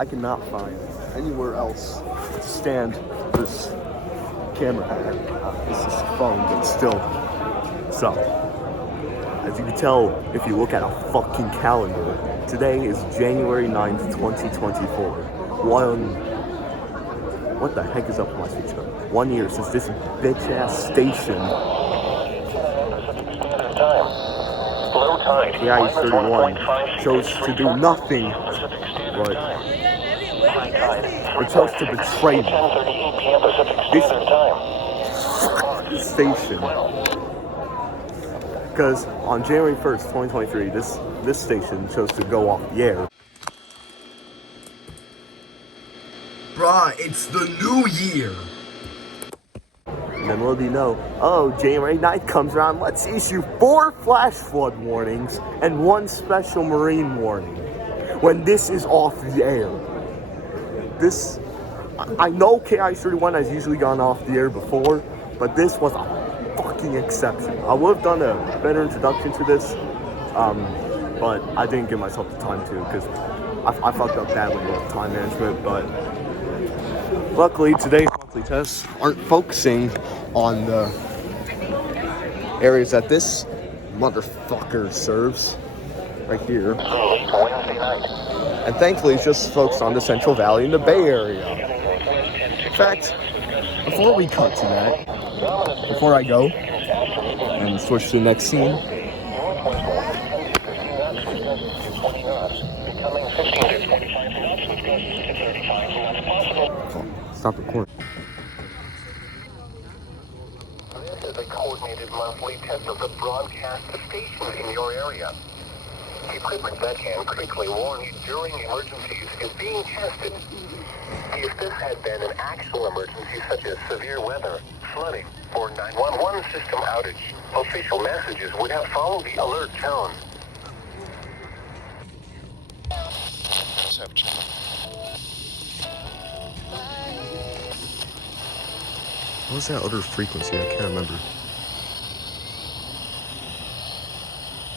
I cannot find anywhere else to stand this camera at. This is a phone, but still. So, as you can tell if you look at a fucking calendar, today is January 9th, 2024. What the heck is up with my speech? 1 year since this bitch-ass station, EAS 31, chose to do nothing but it chose to betray me. This station, because on January 1st, 2023, this station chose to go off the air. Bruh, it's the new year! And then little do you know, January 9th comes around, let's issue 4 flash flood warnings and 1 special marine warning. When this is off the air. I know EAS 31 has usually gone off the air before, but this was a fucking exception. I would have done a better introduction to this, but I didn't give myself the time to, because I fucked up badly with time management, but luckily today's monthly tests aren't focusing on the areas that this motherfucker serves, right here. And thankfully it's just focused on the Central Valley and the Bay Area. In fact, before we cut to that, before I go and switch to the next scene, stop recording. This is a coordinated monthly test of the broadcast stations in your area. Equipment that can quickly warn you during emergencies is being tested. If this had been an actual emergency such as severe weather, flooding, or 911 system outage, official messages would have followed the alert tone. What was that other frequency? I can't remember.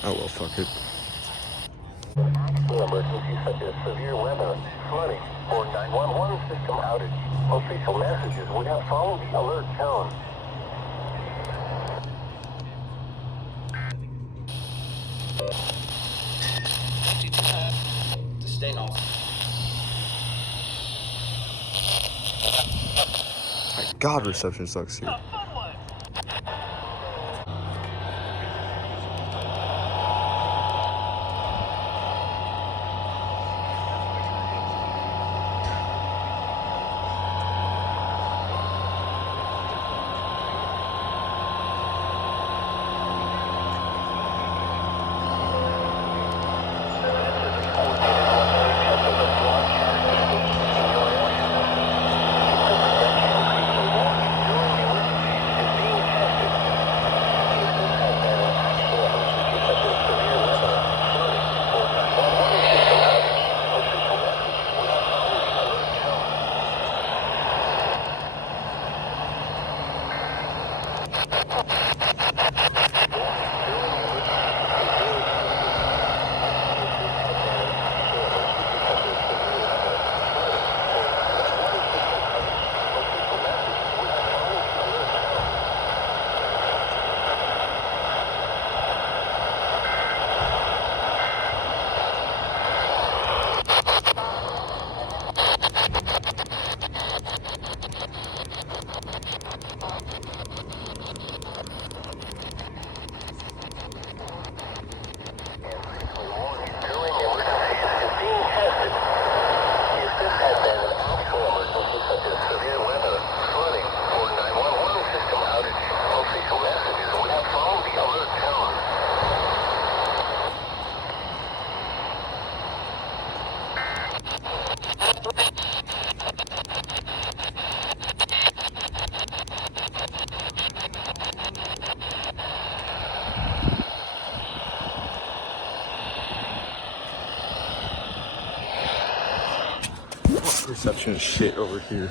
Oh well, fuck it. Actual emergencies such as severe weather, flooding, or 911 system outage, official messages would have followed the alert tone. Stay off. My God, reception sucks here. Reception is shit over here.